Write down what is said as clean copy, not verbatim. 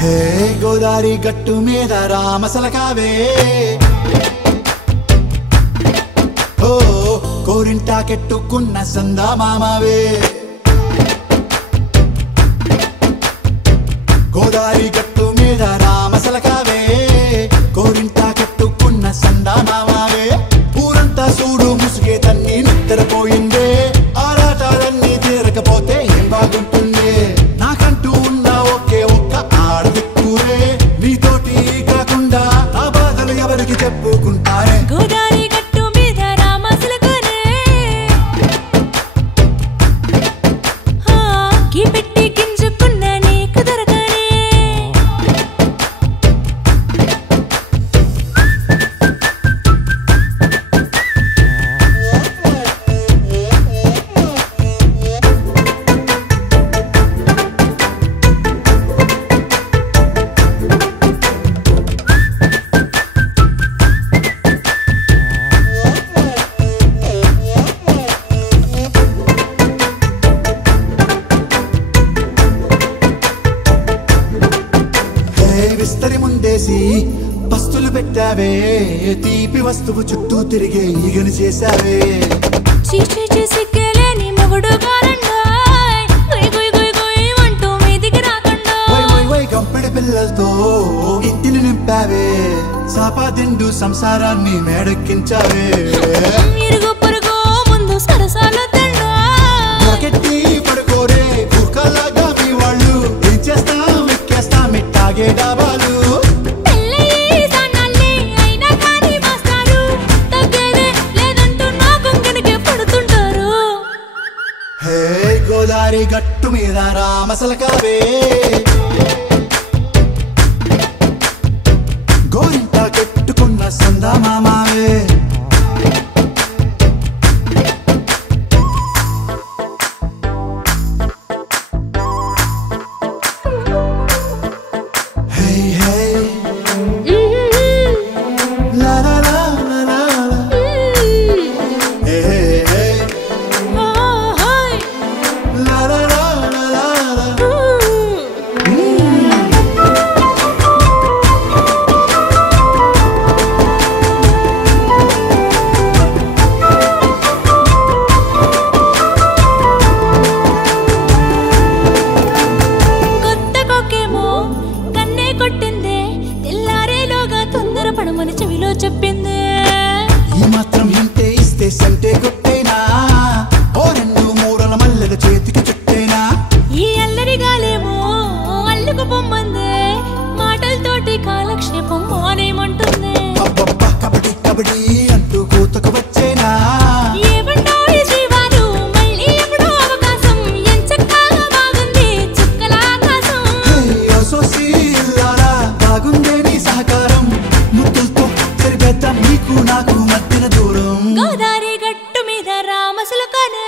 హే గోదారి గట్టు మీద రామసలకావే ఓ కోరింటాకెట్టుకున్న సందా మామావే గోదారి గట్టు మీద రామసలకావే కోరింటాకెట్టుకున్న సందా మామావే ఊరంతా చూడు ముసుగే తన్ని నిద్రపోయిందే ఆరాటాలన్నీ తీరకపోతే ఏం బాగుంటుందే నాకంటూ ఉన్న ఒకే ఒక్క ఆడదిక్కురే నీతోటి కాకుండా నా బాధలు ఎవరికి చెప్పుకుంటారే గోదారి గట్టు మీద రామసలకానే కీ పెట్టి గింజుకున్న నీకు దొరకనే విస్తరి ముందేసి పస్తులు పెట్టావే తీపి వస్తువు చుట్టూ తిరిగే ఈగను చేశావే చీచీ చేసి కేలేని మొగుడు గారండాయ్ గుయ్ గుయ్ గుయ్ గుయ్ అంటూ మీదికి రాకుండా వై వై వై గంపెడి పిల్లలతో ఇంటిని నింపావే సాపాదిండు సంసారాన్ని మేడెక్కించావే ఇరుగు పొరుగు ముందు సరసాలు తిన్నా దొరకెట్టి పడుకోరే కుక్కలాగా మీ వాళ్ళు ఏం చేస్తాం ఎక్కేస్తాం ఇట్టాగే డాబాలు పెళ్ళయి సన్నాల్ని అయినా కానీ మాస్టారు తగ్గేదే లేదంటూ నా కొంగడికే పడుతుంటారు హే గోదారి గట్టు మీద రామసలకావే గోరింటా కెట్టుకున్న సందా మామావే Hey hey la la la la la la hey hey hey hi la la la la la la కొత్త కొక్కేమో కన్నే కొట్టిందే తెల్లారేలోగా తొందర పడమని చెవిలో చెప్పిందే ఈ మాత్రం ఇంటే ఇస్తే సంటే కొట్టేనా ఓ రెండు మూరల మల్లెల చేతికి చుట్టేనా ఈ అల్లరిగాలేమో అల్లుకు పొమ్మందే మాటలతోటి కాలక్షేపం మానేమంటుందే అబ్బబ్బా కబడ్డీ కబడ్డీ అంటూ కూతకు వచ్చేనా ఏమంటాయి జీవాలు మళ్ళీ ఎప్పుడో అవకాశం ఎంచక్కా బాగుంది చుక్కల ఆకాశం హే సోసి ఇల్లారా బాగుందే నీ సహకారం ముద్దులతో సరిపెద్దాం నీకు నాకు మధ్యన దూరం గోదారి గట్టు మీద రామసలకానే